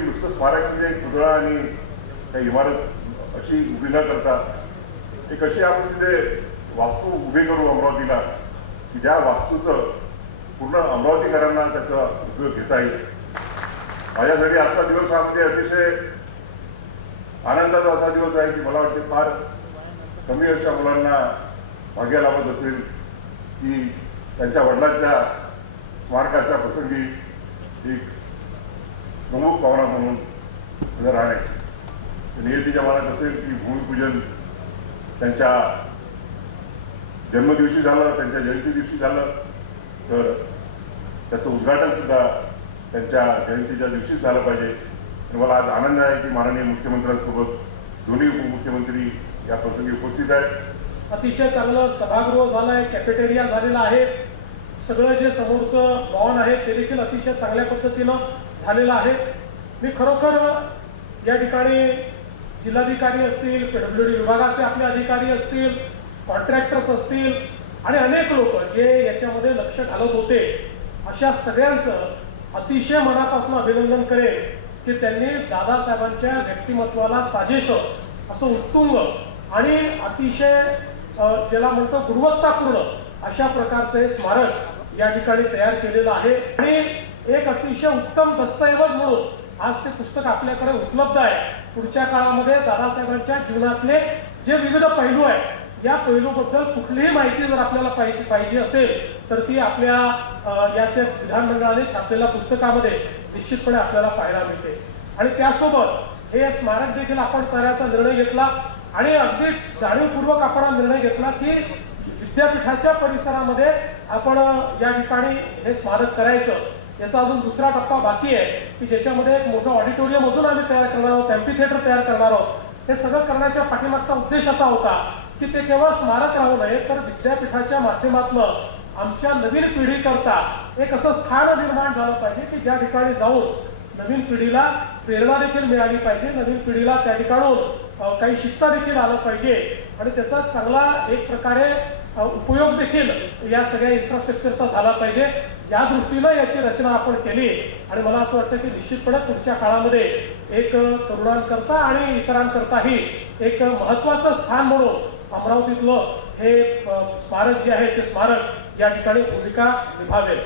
की नुसतं स्मारक म्हणजे पुतळा आणि काही इमारत अशी उभी न करता एक अशी आपण तिथे वास्तू उभी करू अमरावतीला की ज्या वास्तूचं पूर्ण अमरावतीकरांना त्याचा उपयोग घेता येईल. माझ्यासाठी आजचा दिवस हा म्हणजे अतिशय आनंदाचा असा दिवस आहे की मला वाटते फार कमी अशा मुलांना भाग्य लावत असेल की त्यांच्या वडिलांच्या स्मारकाच्या प्रसंगी एक प्रमुख पाहुणा म्हणून हजर राहणे. नियतीच्या मनात असेल की भूमिपूजन त्यांच्या जन्मदिवशी झालं, त्यांच्या जयंती दिवशी झालं, तर त्याचं उद्घाटन सुद्धा त्यांच्या जयंतीच्या दिवशीच झालं पाहिजे. आणि मला आज आनंद आहे की माननीय मुख्यमंत्र्यांसोबत दोन्ही उपमुख्यमंत्री या प्रसंगी उपस्थित आहेत. अतिशय चांगलं सभागृह झालं आहे, कॅफेटेरिया झालेला आहे, सगळं जे समोरचं लॉन आहे ते देखील अतिशय चांगल्या पद्धतीनं झालेलं आहे. मी खरोखर या ठिकाणी जिल्हाधिकारी असतील, PWD विभागाचे आपले अधिकारी असतील, कॉन्ट्रॅक्टर्स असतील आणि अनेक लोक जे याच्यामध्ये लक्ष घालत होते अशा सगळ्यांचं अतिशय मनापासून अभिनंदन करेन की त्यांनी दादासाहेबांच्या व्यक्तिमत्वाला साजेश असं उत्तुंग आणि अतिशय ज्याला म्हणतो गुणवत्तापूर्ण अशा प्रकारचं हे स्मारक या ठिकाणी तयार केलेलं आहे. आणि एक अतिशय उत्तम दस्तऐवज म्हणून आज ते पुस्तक आपल्याकडे उपलब्ध आहे. पुढच्या काळामध्ये दादासाहेबांच्या जीवनातले जे विविध पैलू आहेत या पैलूबद्दल कुठलीही माहिती जर आपल्याला पाहिजे असेल तर ती आपल्या याच्या विधानमंडळाने छापलेल्या पुस्तकामध्ये निश्चितपणे आपल्याला पाहायला मिळते. आणि त्यासोबत हे स्मारक देखील आपण करण्याचा निर्णय घेतला आणि अगदी जाणीवपूर्वक आपण हा निर्णय घेतला की विद्यापीठाच्या परिसरामध्ये आपण या ठिकाणी हे स्मारक करायचं. याचा अजून दुसरा टप्पा बाकी आहे की ज्याच्यामध्ये एक मोठं ऑडिटोरियम अजून आम्ही तयार करणार आहोत, एम्पी थिएटर तयार करणार आहोत. हे सगळं करण्याच्या पाठीमागचा उद्देश असा होता की ते केवळ स्मारक राहू नये तर विद्यापीठाच्या माध्यमातून आमच्या नवीन पिढीकरता एक असं स्थान निर्माण झालं पाहिजे की ज्या ठिकाणी जाऊन नवीन पिढीला प्रेरणा देखील मिळाली पाहिजे, नवीन पिढीला त्या ठिकाणून काही शिकता देखील आलं पाहिजे आणि त्याचा चांगला एक प्रकारे उपयोग देखील या सगळ्या इन्फ्रास्ट्रक्चरचा झाला पाहिजे. या दृष्टीनं याची रचना आपण केली आणि मला असं वाटतं की निश्चितपणे पुढच्या काळामध्ये एक तरुणांकरता आणि इतरांकरताही एक महत्त्वाचं स्थान म्हणून अमरावतीतलं हे स्मारक जे आहे ते स्मारक या ठिकाणी भूमिका निभावेल.